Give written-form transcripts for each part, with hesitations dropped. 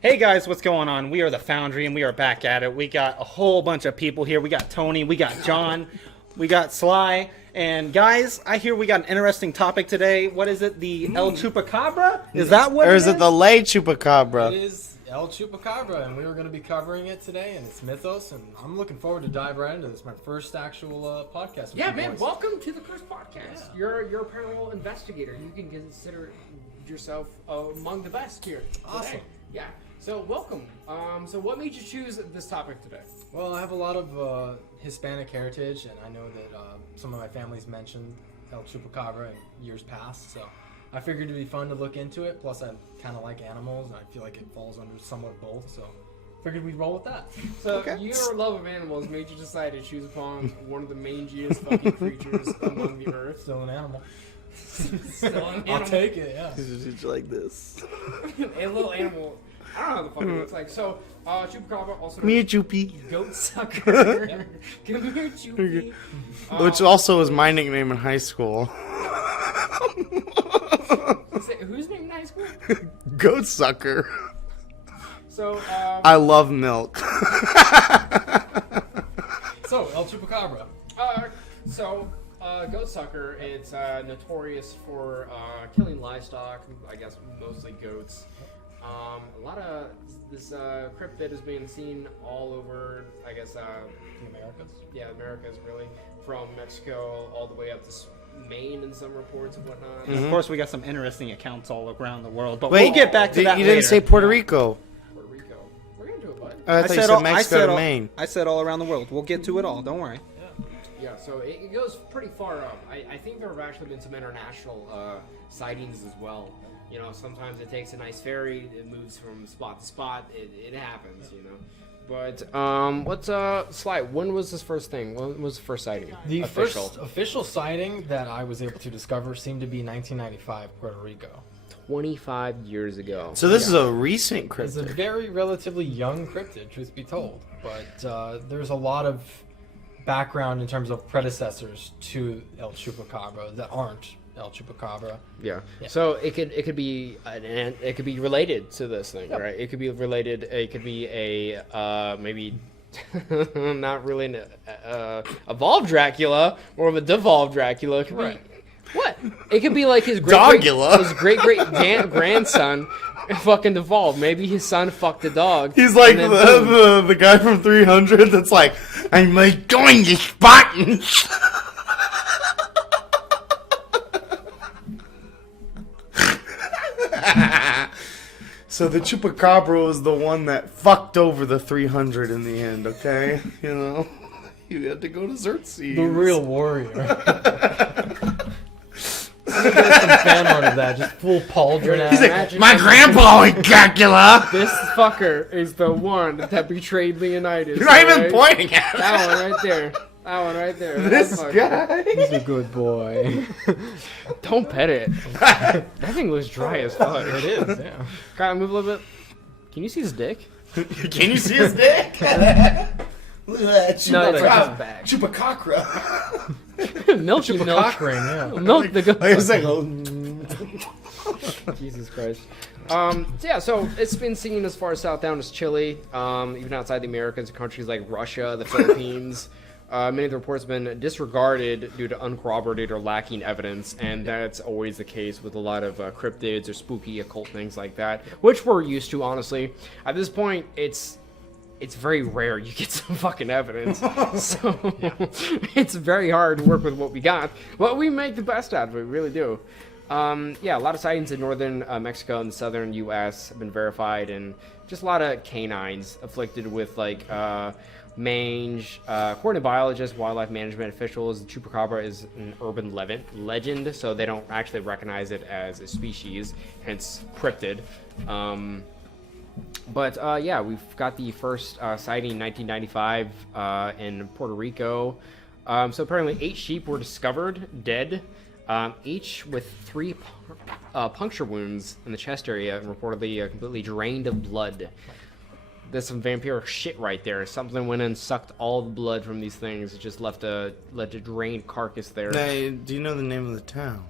Hey guys, what's going on? We are the Foundry and we are back at it. We got a whole bunch of people here. We got Tony, we got John, we got Sly. And guys, I hear we got an interesting topic today. What is it? The El Chupacabra? Is that what Or it is it the lay Chupacabra? It is El Chupacabra, and we were going to be covering it today, and it's mythos, and I'm looking forward to dive right into this. My first actual podcast with Yeah, you man, boys. welcome to the first podcast. Yeah. You're a paranormal investigator. You can consider yourself among the best here. Awesome. Today. Yeah. So welcome. So what made you choose this topic today? Well, I have a lot of Hispanic heritage, and I know that some of my family's mentioned El Chupacabra in years past, so I figured it'd be fun to look into it. Plus, I kind of like animals, and I feel like it falls under somewhat both, so figured we'd roll with that. So your love of animals made you decide to choose upon one of the mangiest fucking creatures among the earth. Still an animal. Still an animal. I'll take it, yeah. It's like this. A little animal. I don't know how the fuck it looks like. So, Chupacabra, also Me known a Choopy. as goat sucker. Come here, Choopy. Which also was my nickname in high school. Whose name in high school? Goat sucker. So, I love milk. So, El Chupacabra. Goat sucker, it's notorious for killing livestock, I guess mostly goats. A lot of this cryptid is being seen all over, I guess, The Americas. yeah, Americas really, from Mexico all the way up to Maine in some reports and whatnot. And of course, we got some interesting accounts all around the world, but Wait, we'll get back to that you later. didn't say Puerto Rico. Puerto Rico. We're gonna do it, bud. I thought you said Mexico to all, Maine. I said all around the world. We'll get to it all. Don't worry. Yeah, so it goes pretty far up. I think there have actually been some international sightings as well. You know, sometimes it takes a nice ferry, it moves from spot to spot, it happens, you know. But, what's, Sly, when was this first thing? When was the first sighting? The Official. first official sighting that I was able to discover seemed to be 1995, Puerto Rico. 25 years ago. So this is a recent It's a cryptid. very relatively young cryptid, truth be told, but there's a lot of background in terms of predecessors to El Chupacabra that aren't El Chupacabra. Yeah. Yeah. So it could be it could be related to this thing, Yep. right? It could be related. It could be a maybe not really an evolved Dracula, more of a devolved Dracula. It could Right. be what? It could be like his Dogula. great grandson fucking devolved. Maybe his son fucked a dog. He's like and then boom. the guy from 300 that's like, I'm like join the Spartans. So the Chupacabra was the one that fucked over the 300 in the end, okay? You know? You had to go to Xerxes. The real warrior. Get some fan art of that, just full pauldron He's ass. like, my grandpa was Dracula! This fucker is the one that betrayed Leonidas. You're not even alright? pointing at him. That one right there. That one right there. This That fucker. guy. He's a good boy. Don't pet it. That thing looks dry as fuck. It is, yeah. Can I move a little bit? Can you see his dick? Can you see his dick? Look at that No, it's like his Chupacabra. back. Chupacabra. Milky milk. Cockring, yeah. Milk the I was like, Jesus Christ. Yeah, so it's been seen as far south down as Chile, even outside the Americas, countries like Russia, the Philippines. Many of the reports have been disregarded due to uncorroborated or lacking evidence, and that's always the case with a lot of cryptids or spooky occult things like that, which we're used to, honestly. At this point, it's very rare you get some fucking evidence, so it's very hard to work with what we got. But we make the best out of it, we really do. Yeah, a lot of sightings in northern Mexico and the southern U.S. have been verified, and just a lot of canines afflicted with like mange. According to biologists, wildlife management officials, the Chupacabra is an urban legend, so they don't actually recognize it as a species, hence cryptid. But yeah, we've got the first sighting in 1995 in Puerto Rico. So apparently 8 sheep were discovered dead, each with 3 puncture wounds in the chest area and reportedly completely drained of blood. There's some vampiric shit right there. Something went in and sucked all the blood from these things. It just left a drained carcass there. Hey, do you know the name of the town?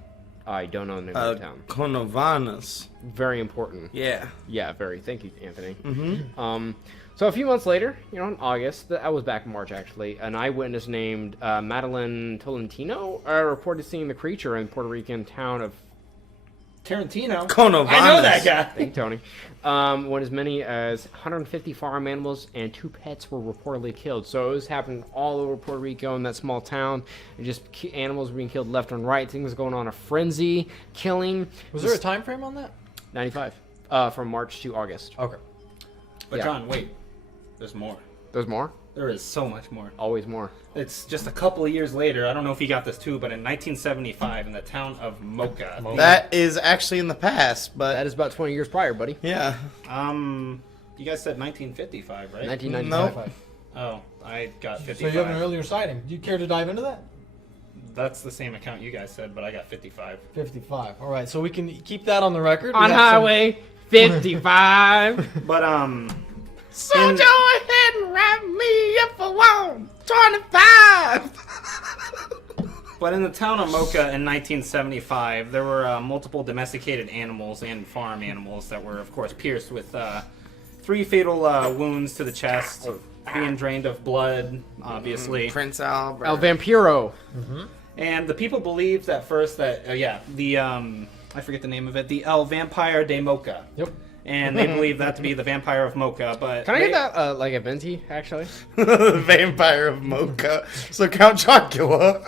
I don't know the name of the town. Conovanas. Very important. Yeah. Yeah, very. Thank you, Anthony. Mm-hmm. So a few months later, in August, I was back in March actually, an eyewitness named Madeline Tolentino reported seeing the creature in the Puerto Rican town of Tarantino. Conovanas. I know that guy. Thank you, Tony. When as many as 150 farm animals and 2 pets were reportedly killed. So it was happening all over Puerto Rico in that small town. And just animals were being killed left and right. Things going on, a frenzy, killing. Was there a time frame on that? 95. From March to August. Okay. But Yeah. John, wait. There's more. There's more? There is so much more. Always more. It's just a couple of years later. I don't know if you got this too, but in 1975, in the town of Mocha. That is actually in the past, but That is about 20 years prior, buddy. yeah. You guys said 1955, right? 1995. Oh, I got So 55. you have an earlier sighting. Do you care to dive into that? That's the same account you guys said, but I got 55. 55. All right, so we can keep that on the record. We On have some- Highway 55. But So go ahead and wrap me if I want 25. But in the town of Mocha in 1975, there were multiple domesticated animals and farm animals that were, of course, pierced with 3 fatal wounds to the chest, being drained of blood, obviously. Prince Albert. El Vampiro. And the people believed at first that, the, I forget the name of it, the El Vampire de Mocha. Yep. And they believed that to be the Vampire of Mocha, but... Can I get that, like, a venti, actually? The Vampire of Mocha. So Count Chocula.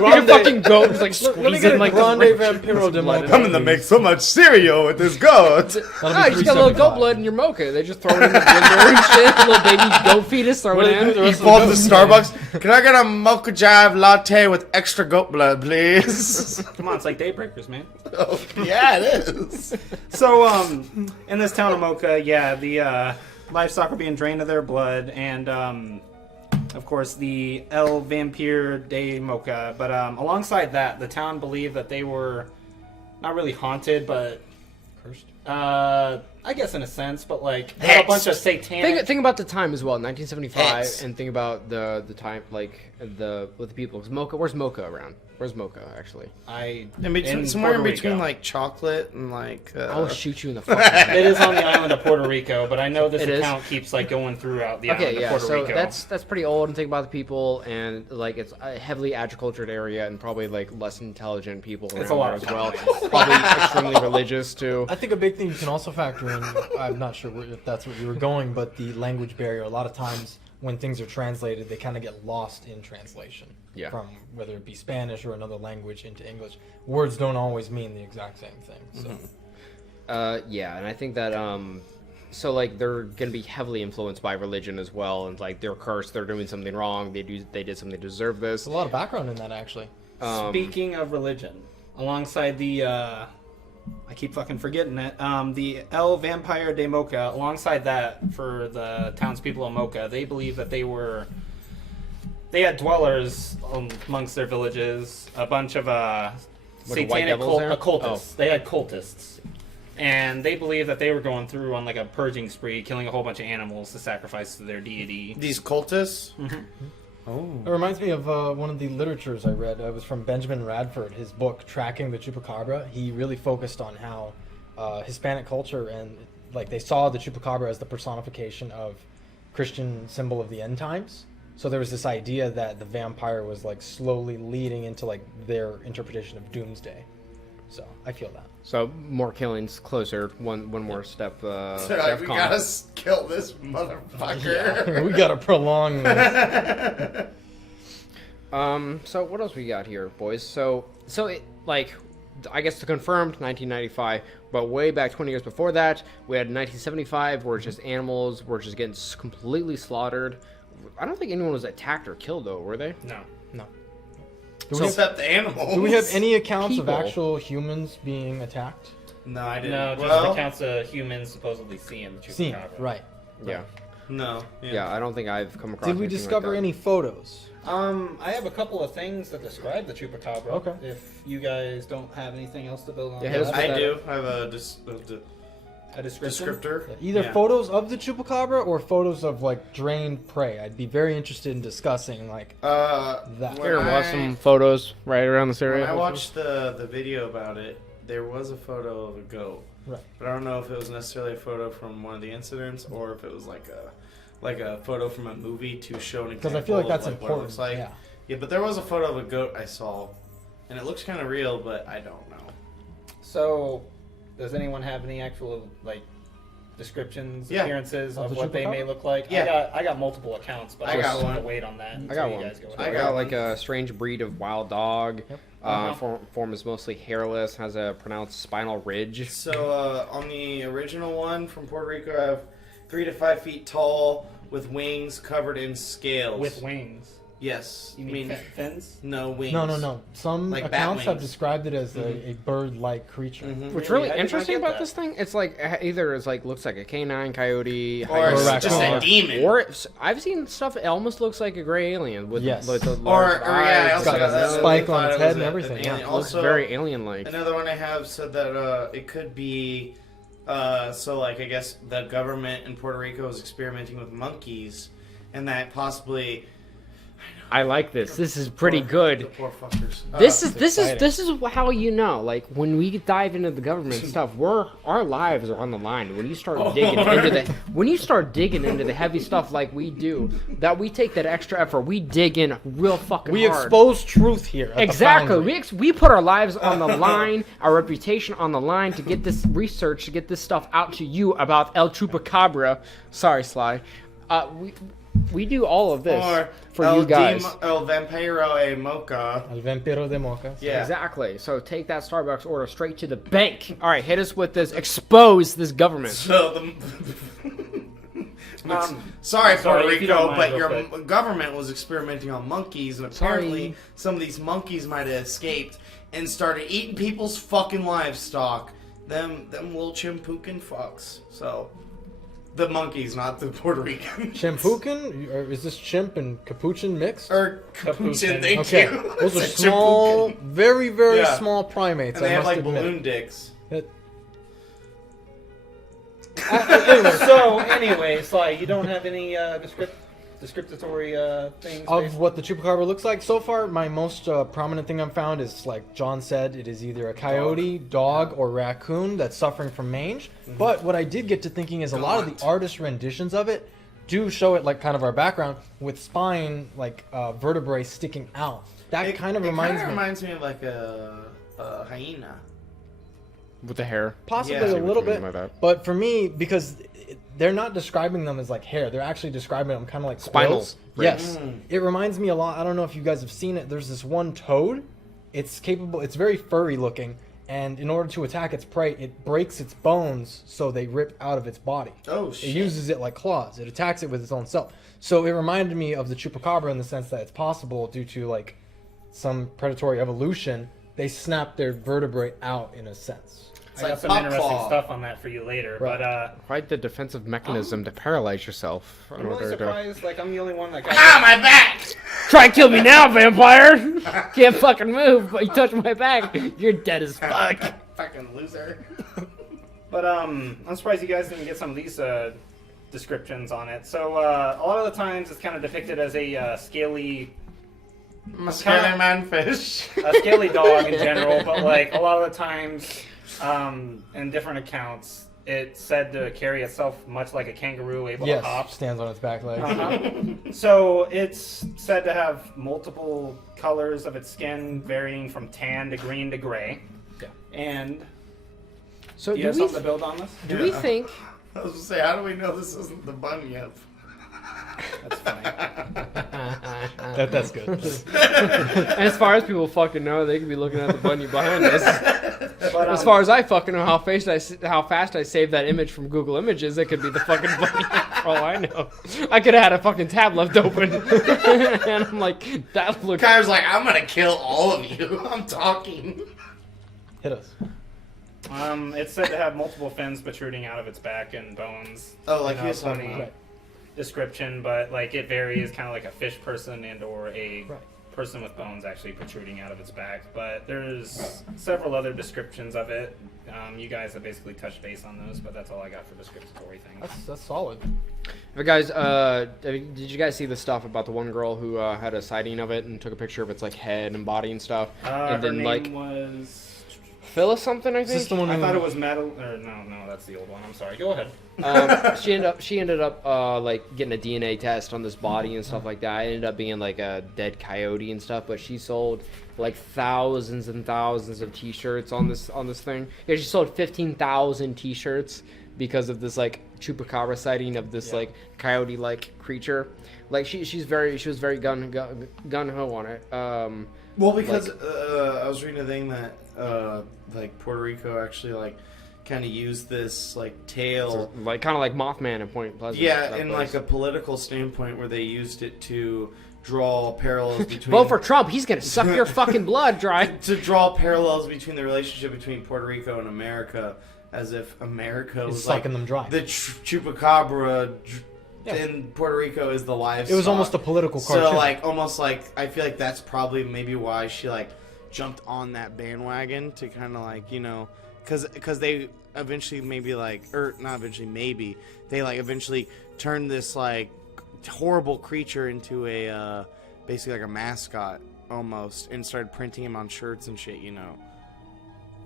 Like a fucking goat just, like, Let me squeezing, get a like, Grande the Vampiro de blood. Mocha. I'm gonna make so much cereal with this goat. That'll Ah, be you just got a little goat $3.75. blood in your mocha. They just throw it in the blender and shit. A little baby goat fetus, throw What it do they do in. the You rest of fall to the the goat? Starbucks. Can I get a mocha jive latte with extra goat blood, please? Come on, it's like Daybreakers, man. Oh, yeah, it is. So, in this town of Mocha, the livestock were being drained of their blood, and, of course, the El Vampire de Mocha. But alongside that, the town believed that they were not really haunted, but Cursed. I guess in a sense, but like had a bunch of satanic. Think about the time as well, 1975, Hex. and think about the time, like, with the people. 'Cause Mocha, where's Mocha around? Where's Mocha, actually? Somewhere in Puerto between Rico. like chocolate and like. I'll shoot you in the fucking head. It is on the island of Puerto Rico, but I know this It is? account keeps like going throughout the island Okay, of yeah, Puerto so Rico. that's pretty old, and think about the people, and like it's a heavily agricultured area, and probably like less intelligent people around It's a lot there of as well. Probably extremely religious too. I think a big thing you can also factor in, I'm not sure if that's where you were going, but the language barrier. A lot of times when things are translated, they kind of get lost in translation. Yeah. From whether it be Spanish or another language into English. Words don't always mean the exact same thing. So. Yeah, and I think that so like they're gonna be heavily influenced by religion as well, and like they're cursed, they're doing something wrong, they did something to deserve this. There's a lot of background in that, actually. Speaking of religion, alongside the I keep fucking forgetting it. The El Vampire de Mocha. Alongside that, for the townspeople of Mocha, they believe that they had dwellers amongst their villages. A bunch of White satanic devils there? occultists. They had cultists, and they believed that they were going through on like a purging spree, killing a whole bunch of animals to sacrifice to their deity. These cultists. Oh. It reminds me of one of the literatures I read. It was from Benjamin Radford, his book Tracking the Chupacabra. He really focused on how Hispanic culture and like they saw the Chupacabra as the personification of Christian symbol of the end times. So there was this idea that the vampire was like slowly leading into like their interpretation of doomsday. So I feel that. So more killings, closer, one more step. We DEFCON. gotta kill this motherfucker. We gotta prolong this. So what else we got here, boys? So it, like, I guess to confirmed 1995, but way back 20 years before that, we had 1975, where it's just animals were just getting completely slaughtered. I don't think anyone was attacked or killed though, were they? No. No. Except the animals. Do we have any accounts People. of actual humans being attacked? No, I didn't. No, just well, accounts of humans supposedly seeing the Seen, Chupacabra. right. Yeah. No. Yeah, I don't think I've come across. Did we anything discover like that. any photos? I have a couple of things that describe the Chupacabra. Okay. If you guys don't have anything else to build on. Yeah, hit us that. with I that. do. I have a A description? descriptor. Either Yeah. photos of the chupacabra or photos of like drained prey. I'd be very interested in discussing like that. When There was I- some photos right around this When area. I watched the video about it, there was a photo of a goat. Right. But I don't know if it was necessarily a photo from one of the incidents or if it was like a photo from a movie to show an example. Because I feel like of, that's what it important. looks like. Yeah. Yeah, but there was a photo of a goat I saw, and it looks kind of real, but I don't know. So, does anyone have any actual like descriptions, Yeah. appearances Of of the what they chupacabra? may look like? Yeah. I got multiple accounts, but I I got just want to one. wait on that. I got until you one. guys go I I ahead. got like a strange breed of wild dog. Yep. Form is mostly hairless, has a pronounced spinal ridge. So on the original one from Puerto Rico, I have 3 to 5 feet tall with wings covered in scales. With wings. Yes. You mean fins? No wings. No. Some Like bat accounts have wings. described it as a bird-like creature. Mhm. What's Really? really I did not interesting get about that. this thing, it's like either it's like looks like a canine, coyote, Or it's hybrid, just a dog, demon. Or I've seen stuff. It almost looks like a gray alien with Yes. with the Or large yeah, I eyes. also got got a that. spike I on thought its it head was and a- everything, an yeah. alien. Looks Also, very alien-like. another one I have said that it could be, so like I guess the government in Puerto Rico is experimenting with monkeys, and that possibly. I like this. This is pretty The good. poor fuckers. This it's is exciting. how you know. Like when we dive into the government stuff, our lives are on the line. When you start digging into the heavy stuff like we do, that we take that extra effort, we dig in real fucking We hard. expose truth here. At the Exactly. Foundry. We put our lives on the line, our reputation on the line to get this research, to get this stuff out to you about El Chupacabra. Sorry, Sly. We do all of this Or for you guys. El Vampiro e Mocha. El Vampiro de Mocha. Yeah. Exactly. So take that Starbucks order straight to the bank. All right, hit us with this. Expose this government. So sorry, Puerto if you don't Rico, mind, but real your quick. government was experimenting on monkeys, and apparently some of these monkeys might have escaped and started eating people's fucking livestock. Them little chimpukin fucks. So the monkeys, not the Puerto Ricans. Chimpukin? Or is this chimp and capuchin mixed? Or capuchin, thank Okay, you. those are It's a small, chimpukin. very, very Yeah. small primates. And they I have must like admit. balloon dicks. So, anyway, Sly, you don't have any descriptory things? Of what the chupacabra looks like, so far, my most prominent thing I've found is, like John said, it is either a coyote, dog, or raccoon that's suffering from mange. But what I did get to thinking is a lot of the artist renditions of it do show it like kind of our background with spine, like vertebrae sticking out. That kind of reminds me. of like a hyena. With the hair. Possibly Yeah. a little Something bit, like that. but for me, because they're not describing them as like hair, they're actually describing them kind of like Spinal quills. ribs. Yes, it reminds me a lot. I don't know if you guys have seen it. There's this one toad. It's capable. It's very furry looking, and in order to attack its prey, it breaks its bones so they rip out of its body. Oh It shit! uses it like claws. It attacks it with its own self. So it reminded me of the chupacabra in the sense that it's possible due to like some predatory evolution. They snap their vertebrae out in a sense. I like got some Pop interesting Claw. stuff on that for you later. Right. But Quite the defensive mechanism to paralyze yourself. in I'm really order to- surprised. Like, I'm the only one that got. Ah, my back! Try and kill me now, vampire! Can't fucking move, but you touch my back, you're dead as fuck. Fucking loser. But I'm surprised you guys didn't get some of these descriptions on it. So a lot of the times it's kind of depicted as a scaly Muscular manfish. a scaly dog in general, but like a lot of the times, in different accounts, it's said to carry itself much like a kangaroo, able to hop. Yes, stands on its back legs. So it's said to have multiple colors of its skin, varying from tan to green to gray. Yeah. And So do you have something to build on this? do we think... I was gonna say, how do we know this isn't the bunyip? That's funny. That's good. As far as people fucking know, they could be looking at the bunny behind us. But, As far as I fucking know how fast I saved that image from Google Images, it could be the fucking bunny for all I know. I could have had a fucking tab left open. And I'm like, that looks... Kyra's like, I'm gonna kill all of you. I'm talking. Hit us. it's said to have multiple fins protruding out of its back and bones. Oh, like You know, here's funny one. Right. description, but like it varies, kind of like a fish person and or a Right. person with bones actually protruding out of its back. But there's several other descriptions of it. You guys have basically touched base on those, but that's all I got for descriptory things. That's solid. But guys, did you guys see the stuff about the one girl who had a sighting of it and took a picture of its like head and body and stuff? And Her then name like was... Phyllis something, I think. Is this the one I who- thought it was Madeline. Or no, that's the old one. I'm sorry. Go ahead. She ended up like getting a DNA test on this body and stuff like that. It ended up being like a dead coyote and stuff. But she sold like thousands and thousands of T-shirts on this thing. Yeah, she sold 15,000 T-shirts because of this like Chupacabra sighting of this like coyote like creature. Like she was very gun ho on it. Well, because I was reading a thing that like Puerto Rico actually like kind of used this like tale, like kind of like Mothman at Point Pleasant. yeah, that in place. like a political standpoint where they used it to draw parallels between Vote for Trump. He's gonna suck your fucking blood dry. to draw parallels between the relationship between Puerto Rico and America, as if America It's was like sucking them dry. the Chupacabra. In Puerto Rico is the livestock. It was almost a political cartoon. So like almost like I feel like that's probably maybe why she like jumped on that bandwagon to kind of like, you know, because they eventually maybe like, or not eventually, maybe they like eventually turned this like horrible creature into a basically like a mascot almost, and started printing him on shirts and shit, you know.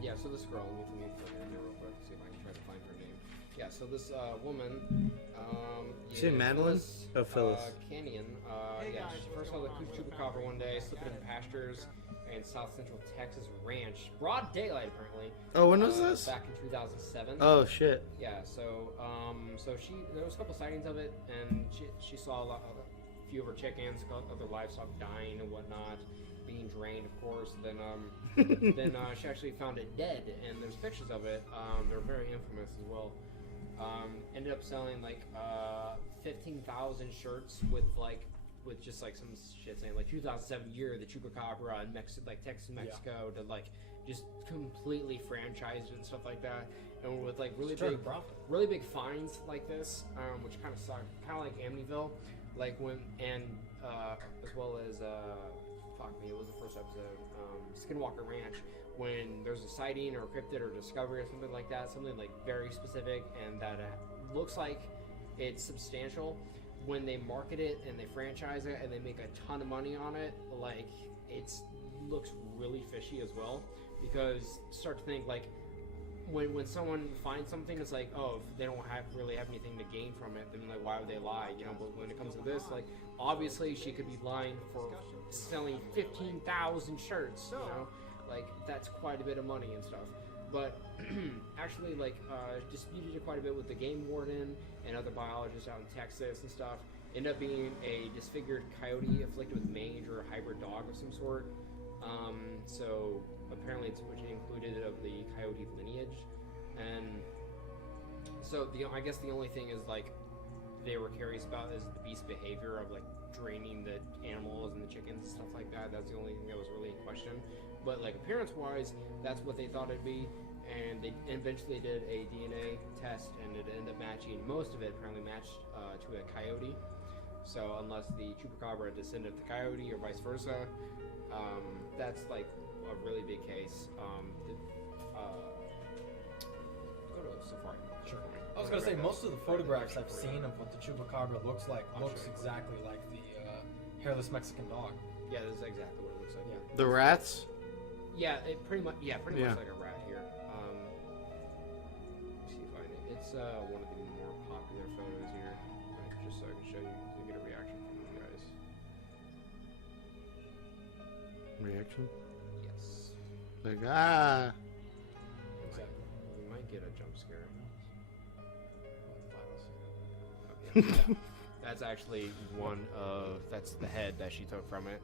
Yeah, so this girl, let me put it in there real quick, see if I can try to find her name. Yeah, so this woman, Is it Madeline? Oh, Phyllis. Canyon, yeah, she first saw the Chupacabra one day, slipping in pastures in South Central Texas ranch. Broad daylight, apparently. Oh, when was this? Back in 2007. Oh shit. Yeah, so there was a couple sightings of it, and she saw a few of her chickens, other livestock dying and whatnot, being drained, of course. Then she actually found it dead, and there's pictures of it. They're very infamous as well. Ended up selling like 15,000 shirts with just like some shit saying like 2007 year the Chupacabra in Texas and Mexico to like just completely franchised and stuff like that, and with like really big fines like this, which kind of sucked, kind of like Amityville, like when as well as it was the first episode, Skinwalker Ranch, when there's a sighting or a cryptid or discovery or something like that, something like very specific and that looks like it's substantial. When they market it and they franchise it and they make a ton of money on it, like it looks really fishy as well, because start to think like when someone finds something, it's like, oh, if they don't really have anything to gain from it, then like why would they lie, you know? But when it comes to this, like obviously she could be lying for selling 15,000 shirts, you know, like that's quite a bit of money and stuff. But actually, like, disputed it quite a bit with the game warden and other biologists out in Texas and stuff. Ended up being a disfigured coyote afflicted with mange or a hybrid dog of some sort. So apparently it's included of the coyote lineage. And so I guess the only thing is like they were curious about is the beast's behavior of like draining the animals and the chickens and stuff like that. That's the only thing that was really in question. But like appearance-wise, that's what they thought it'd be, and they eventually did a DNA test, and it ended up matching. Most of it apparently matched to a coyote. So unless the Chupacabra descended of the coyote or vice versa, that's like a really big case. Go to Safari. Sure. I was gonna say most of the photographs I've seen of what the Chupacabra looks like looks exactly like the hairless Mexican dog. Yeah, this is exactly what it looks like. Yeah. The rats? Yeah, it pretty much. Yeah, pretty much like a rat here. Let's see if I can. It's one of the more popular photos here, right, just so I can show you to get a reaction from you guys. Reaction? Yes. Like, ah. Exactly. We might get a jump scare. Okay, that's actually that's the head that she took from it.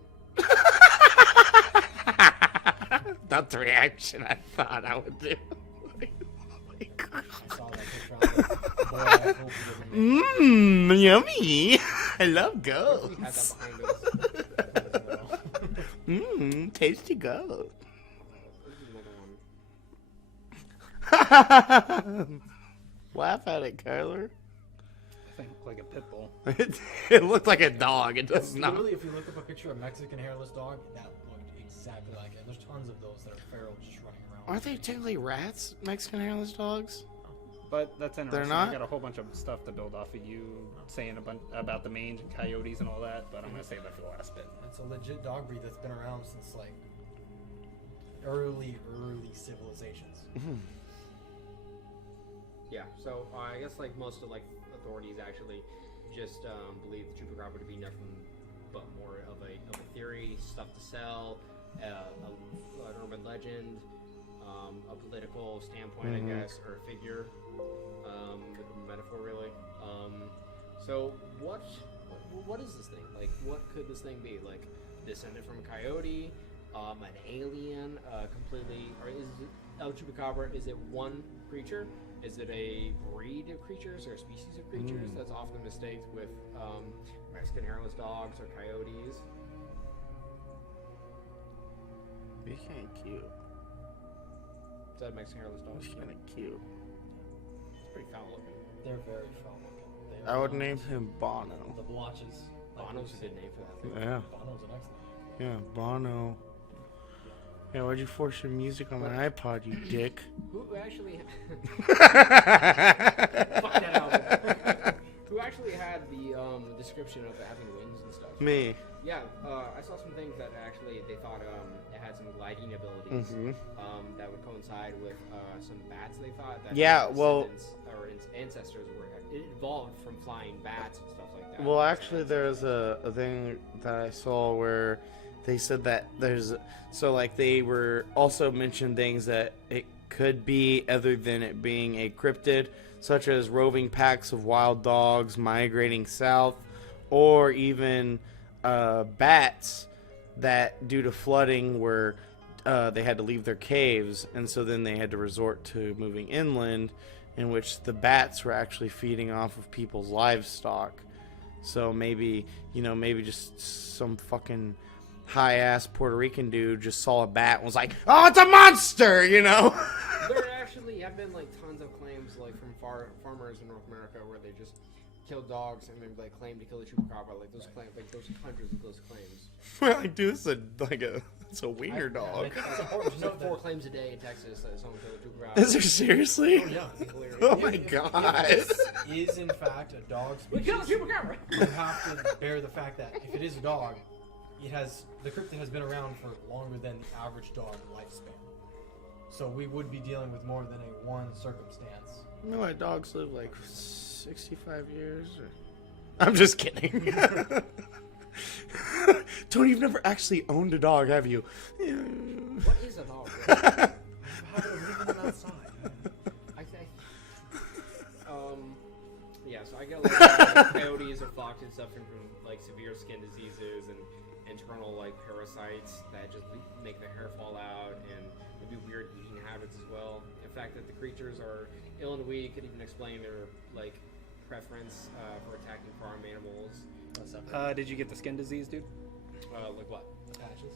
That's the reaction I thought I would do. I saw that picture. Mmm, yummy. I love We goats. had that behind us. Mmm, tasty goat. This is another one. Laugh at it, Kyler. I think like a pit bull. It looked like a dog. It does not. Literally, if you look up a picture of a Mexican hairless dog, that looked exactly like it. There's tons of those that are feral just running around. Aren't they technically rats? Mexican hairless dogs? But that's interesting. not? I got a whole bunch of stuff to build off of you saying about the mange and coyotes and all that, but I'm gonna save that for the last bit. It's a legit dog breed that's been around since like early civilizations. Yeah, so I guess like most of like authorities actually just believe the Chupacabra to be nothing but more of a theory, stuff to sell, an urban legend, a political standpoint, I guess, or a figure, metaphor really. So what is this thing? Like, what could this thing be? Like, descended from a coyote, an alien, completely, or is it El Chupacabra? Is it one creature? Is it a breed of creatures or a species of creatures that's often mistaken with Mexican hairless dogs or coyotes? He's kind of cute. Is that a Mexican hairless dog? He's kind of cute. It's pretty foul looking. They're very foul looking. They I are would name him Bono. the blotches. Bono's a good name for that thing. Yeah. Bono's an excellent name. Yeah, Bono. Yeah, why'd you force your music on my iPod, you dick? Who actually fuck that album. Who actually had the description of having wings and stuff? Me. Yeah, I saw some things that actually they thought it had some gliding abilities that would coincide with some bats. They thought that Yeah, their well- descendants or ancestors were it evolved from flying bats and stuff like that. Well, actually, there's a thing that I saw where they said that they were also mentioned things that it could be other than it being a cryptid, such as roving packs of wild dogs migrating south, or even bats that, due to flooding, were they had to leave their caves, and so then they had to resort to moving inland, in which the bats were actually feeding off of people's livestock. So maybe just some fucking high-ass Puerto Rican dude just saw a bat and was like, "Oh, it's a monster!" There actually have been like tons of claims like from farmers in North America where they just killed dogs and then like claimed to kill the Chupacabra. Like those claims, like there's hundreds of those claims. Like, dude, it's a wiener I dog. think it's important to There's note 4 that claims a day in Texas that someone killed a Chupacabra. Is there seriously? yeah, Oh my if god. this is in fact a dog We species, killed a Chupacabra. you have to bear the fact that if it is a dog, the cryptid has been around for longer than the average dog lifespan. So we would be dealing with more than a one circumstance. You know why dogs live like 65 years? I'm just kidding. Tony, you've never actually owned a dog, have you? What is a dog? Habit of leaving them outside. Yeah, so I get like coyotes or foxes suffering from like severe skin diseases and internal like parasites that just make their hair fall out and maybe weird eating habits as well. The fact that the creatures are ill and weak could even explain their like preference for attacking farm animals. Did you get the skin disease, dude? Like what? Patches.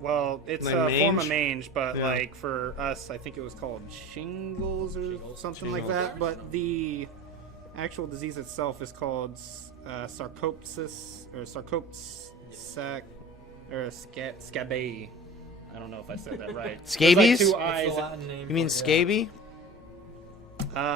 Well, it's Like a form mange? of mange, but Yeah. like for us, I think it was called shingles or Shingles? something like Shingles. that. But the actual disease itself is called sarcopsis or scabiei. I don't know if I said that right. Scabies? It's like two It's eyes. the Latin name You mean for it, scaby?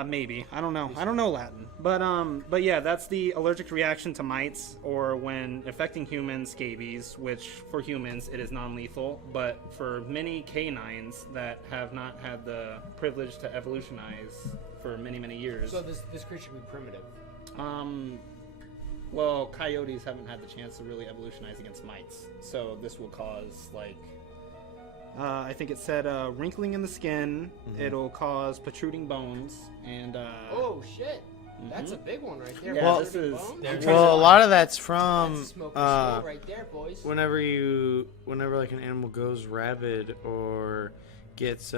Maybe. I don't know. I don't know Latin. But yeah, that's the allergic reaction to mites, or when affecting humans, scabies, which for humans it is non-lethal, but for many canines that have not had the privilege to evolutionize for many, many years. So this creature would be primitive. Well, coyotes haven't had the chance to really evolutionize against mites, so this will cause like I think it said wrinkling in the skin. It'll cause protruding bones and Oh shit! That's a big one right there. Yeah, Well, this is Well, a lot of that's That's from a smoky skull right there, boys. whenever like an animal goes rabid or gets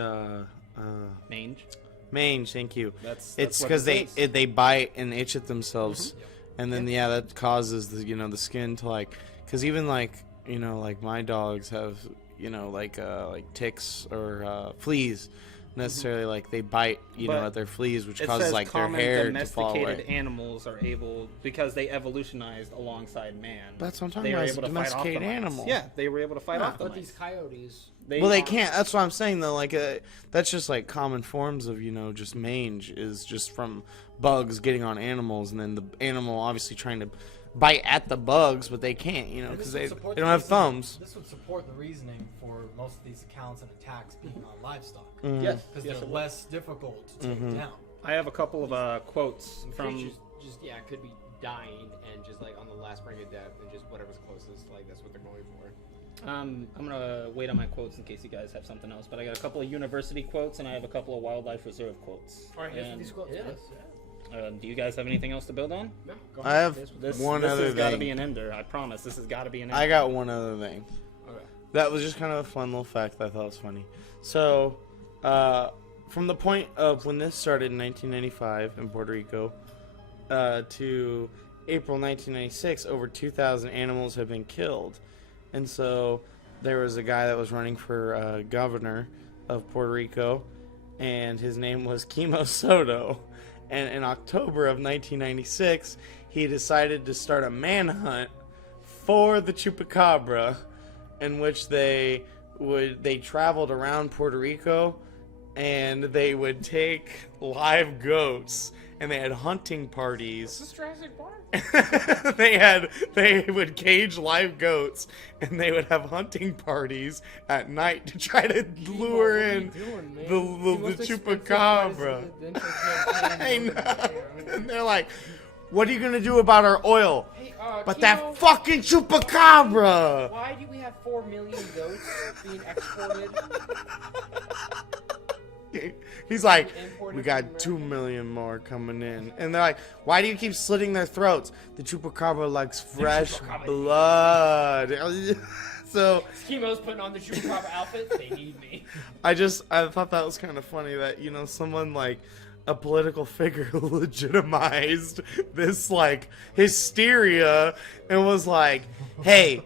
mange. mange. Thank you. That's It's what because this is. they bite and itch at themselves, and then that causes the skin to like, because even like my dogs have like ticks or fleas necessarily like they bite, But at their fleas, which It causes says like their common hair to fall domesticated away. animals are able, because they evolutionized alongside man. That's what I'm talking they about. were It's a able to fight off the domesticated mice. animal. Yeah, they were able to fight off the But these mice. coyotes. Well, they can't. That's what I'm saying though. Like, that's just like common forms of just mange is just from bugs getting on animals, and then the animal obviously trying to bite at the bugs, but they can't, because they don't have thumbs. This would support the reasoning for most of these accounts and attacks being on livestock. Yes, Because yes, they're it less difficult to take down. I have a couple of quotes from. Creatures just could be dying and just like on the last brink of death and just whatever's closest, like that's what they're going for. I'm gonna wait on my quotes in case you guys have something else, but I got a couple of university quotes and I have a couple of wildlife reserve quotes. All right, And, these quotes. do you guys have anything else to build on? No, go I ahead. have This one this other has got to thing. be an ender. I promise. This has got to be an ender. I got one other thing. Okay. That was just kind of a fun little fact that I thought was funny. So, from the point of when this started in 1995 in Puerto Rico to April 1996, over 2,000 animals have been killed. And so there was a guy that was running for governor of Puerto Rico, and his name was Kimo Soto. And in October of 1996, he decided to start a manhunt for the Chupacabra, in which they traveled around Puerto Rico, and they would take live goats, and they had hunting parties. This is Jurassic Park. They would cage live goats, and they would have hunting parties at night to try to lure in the Chupacabra. I know. And they're like, "What are you gonna do about our oil?" Hey, But Kimo, that fucking Chupacabra! why do we have 4 million goats being exported? He's like, Imported "We from got America?" 2 million more coming in," and they're like, "Why do you keep slitting their throats?" The Chupacabra likes fresh blood. So Kimo's putting on the Chupacabra outfit. They need me. I thought that was kind of funny that someone like a political figure legitimized this like hysteria and was like, "Hey,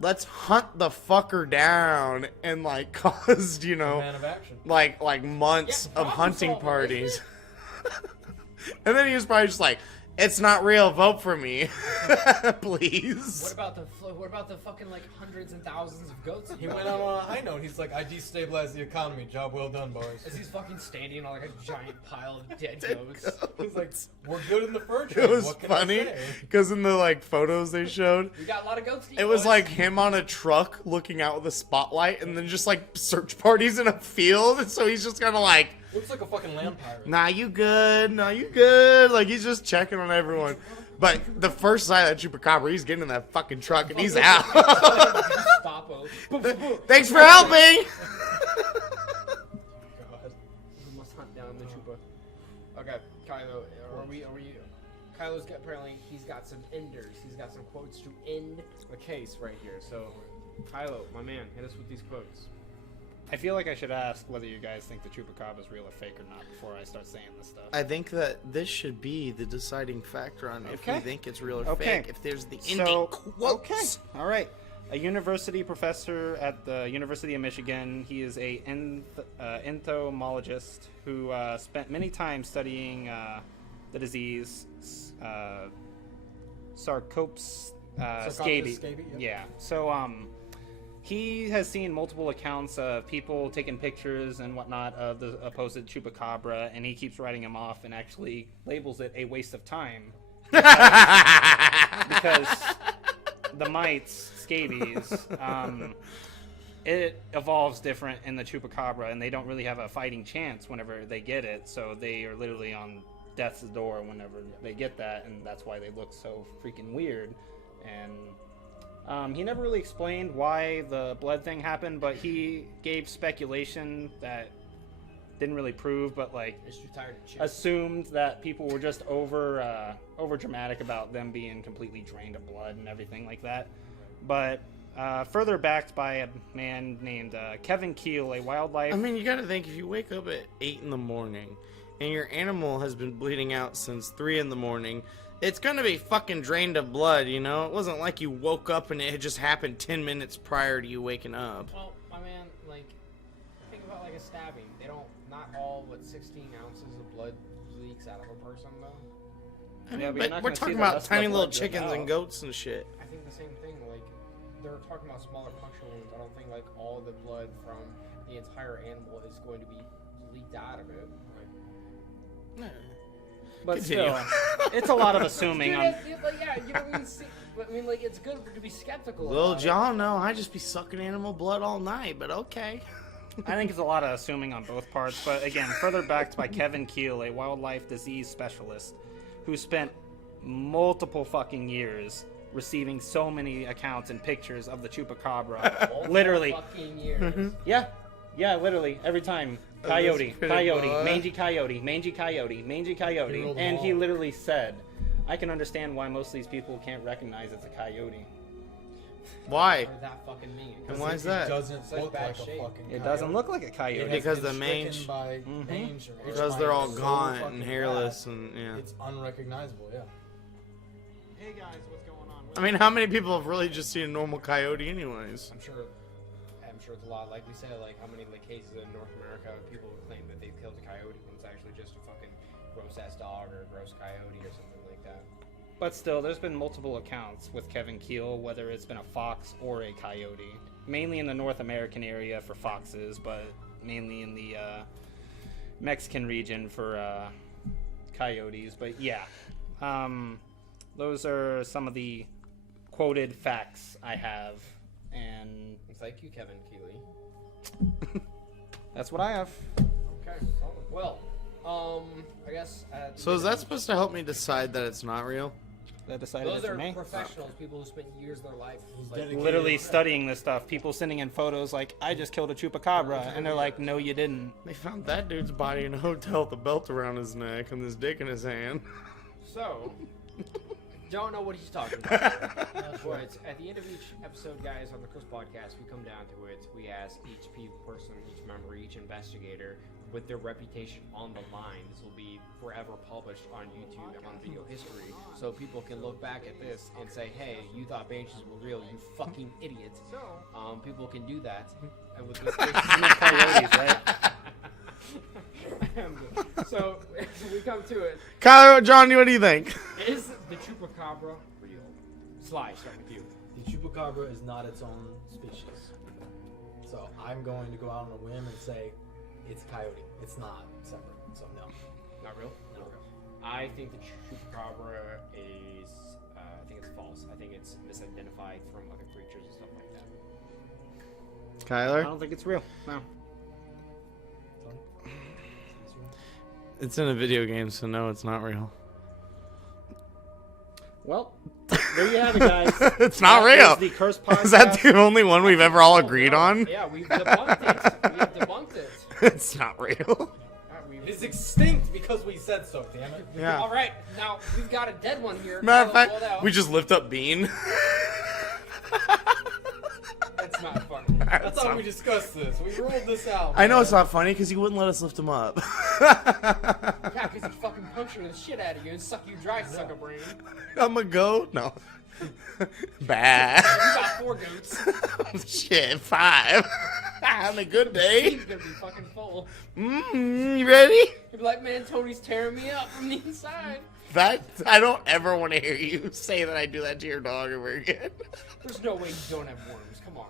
let's hunt the fucker down," and like caused Man of action. like months Yeah, of problem hunting solving, parties. And then he was probably just like, "It's not real. Vote for me, please." What about the fucking like hundreds and thousands of goats? He went out on a high note. He's like, I destabilized the economy. Job well done, boys. As he's fucking standing on like a giant pile of dead goats. He's like, we're good in the fur trade. It was What can funny I say? because in the like photos they showed, We got a lot of goats to eat, it was boys. like him on a truck looking out with a spotlight, and then just like search parties in a field. And so he's just kind of like, Looks like a fucking land pirate. "Nah, you good? Nah, you good?" Like he's just checking on everyone. But the first sight of that Chupacabra, he's getting in that fucking truck and he's out. Gestapo. Thanks for helping. God. We must hunt down the Chupa. Okay, Kylo, are we? Kylo's got he's got some enders. He's got some quotes to end the case right here. So, Kylo, my man, hit us with these quotes. I feel like I should ask whether you guys think the Chupacabra is real or fake or not before I start saying this stuff. I think that this should be the deciding factor on if Okay. we think it's real or Okay. fake. If there's the So, ending quotes. all right. A university professor at the University of Michigan. He is a entomologist who spent many time studying the disease Sarcoptes scabies. scabies, yep. Yeah. So he has seen multiple accounts of people taking pictures and whatnot of the supposed Chupacabra, and he keeps writing them off and actually labels it a waste of time because the mites, scabies, it evolves different in the Chupacabra, and they don't really have a fighting chance whenever they get it. So they are literally on death's door whenever they get that, and that's why they look so freaking weird. And he never really explained why the blood thing happened, but he gave speculation that didn't really prove, but like Is you tired of chicks? assumed that people were just over dramatic about them being completely drained of blood and everything like that. But further backed by a man named Kevin Keel, a wildlife. I mean, you gotta think, if you wake up at 8 in the morning and your animal has been bleeding out since 3 in the morning, it's gonna be fucking drained of blood, you know? It wasn't like you woke up and it had just happened 10 minutes prior to you waking up. Well, my man, like, think about like a stabbing. They don't not all 16 ounces of blood leaks out of a person though. Yeah, But not we're gonna see talking the about rest of tiny the little blood drip chickens and out. goats and shit. I think the same thing. Like they're talking about smaller puncture wounds. I don't think like all the blood from the entire animal is going to be leaked out of it. Like, But Continue. still, it's a lot of assuming. Dude, On, like, yeah, you know what I mean? But, I mean, like, it's good to be skeptical. Little about it. John, no, I just be sucking animal blood all night, but okay. I think it's a lot of assuming on both parts. But again, further backed by Kevin Keel, a wildlife disease specialist, who spent multiple fucking years receiving so many accounts and pictures of the Chupacabra. Multiple Literally. fucking years. Yeah, literally every time. That's Coyote, pretty coyote, much. mangy coyote, mangy coyote, mangy He coyote, ruled them and he all. literally said, "I can understand why most of these people can't recognize it's a coyote. Why? What does that fucking mean? And why is It that? doesn't Such look bad like shape. a fucking It coyote. doesn't look like a It coyote." has Because been the stricken mange- by Mhm. mange or Because they're all so gaunt fucking and hairless bad, and yeah. It's unrecognizable, yeah. Hey guys, what's going on? I mean, how many people have really just seen a normal coyote anyways? I'm sure it's a lot. Like we said, like how many like cases in North America people would claim that they've killed a coyote when it's actually just a fucking gross ass dog or a gross coyote or something like that. But still, there's been multiple accounts with Kevin Keel, whether it's been a fox or a coyote. Mainly in the North American area for foxes, but mainly in the Mexican region for coyotes. But yeah, those are some of the quoted facts I have, and It's like you, Kevin Keeley. that's what I have. Okay. Well, I guess. So is that supposed to help me decide that it's not real? That decided Those it for are me. professionals, people who spent years of their life. Like, dedicated. Literally studying this stuff. People sending in photos like, "I just killed a chupacabra," and they're like, "No, you didn't." They found that dude's body in a hotel with a belt around his neck and this dick in his hand. So, don't know what he's talking about. But at the end of each episode, guys, on the Chris podcast, we come down to it. We ask each person, each member, each investigator, with their reputation on the line. This will be forever published on YouTube and on video history, so people can look back at this and say, "Hey, you thought banshees were real, you fucking idiot." People can do that. And with this, Coyotes, right? so we come to it. Kyle, John, what do you think? Is the Chupacabra real? Sly, start with you. The Chupacabra is not its own species. So I'm going to go out on a whim and say it's a coyote. It's not separate. So no. Not real? No. I think the Chupacabra is, I think it's false. I think it's misidentified from other creatures and stuff like that. I Kyler? don't think it's real. No. It's in a video game, so no, it's not real. Well, there you have it, guys. It's not That real. is the Curse Podcast. Is that the only one we've ever all agreed on? Yeah, we've debunked it. We've debunked it. It's not real. It is extinct because we said so, damn it. Yeah. All right, now we've got a dead one here. Matter of Kylo, pull it fact, out. we just lift up Bean. That's not funny. I thought we discussed this. We ruled this out. I know it's not funny because he wouldn't let us lift him up. Yeah, because he fucking punctured the shit out of you and suck you dry, sucker brain. I'm a goat? No. Bad. You got 4 goats. Shit, 5. On a good day. He's gonna be fucking full. You ready? He'll be like, man, Tony's tearing me up from the inside. That I don't ever want to hear you say that I do that to your dog ever again. There's no way you don't have worms. Come on.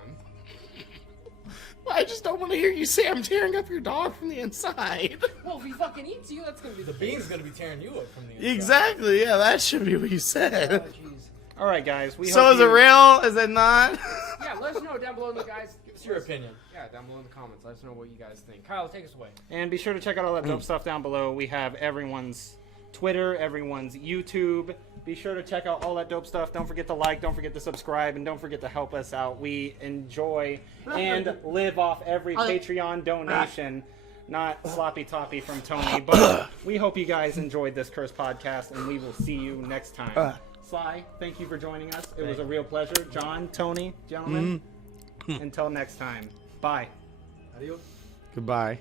I just don't want to hear you say I'm tearing up your dog from the inside. Well, if he fucking eats you, that's gonna be The bean's gonna be tearing you up from the inside. Exactly, yeah, that should be what you Oh, said. jeez. All right, guys. We So hope is it you- real? Is it not? Yeah, let us know down below in the guys. What's your opinion? Yeah, down below in the comments. Let us know what you guys think. Kyle, take us away. And be sure to check out all that dope stuff down below. We have everyone's Twitter, everyone's YouTube. Be sure to check out all that dope stuff. Don't forget to like, don't forget to subscribe, and don't forget to help us out. We enjoy and live off every Patreon donation. Not sloppy toppy from Tony, but we hope you guys enjoyed this Curse podcast, and we will see you next time. Sly, thank you for joining us. It was a real pleasure. John, Tony, gentlemen, until next time. Bye. Adios. Goodbye.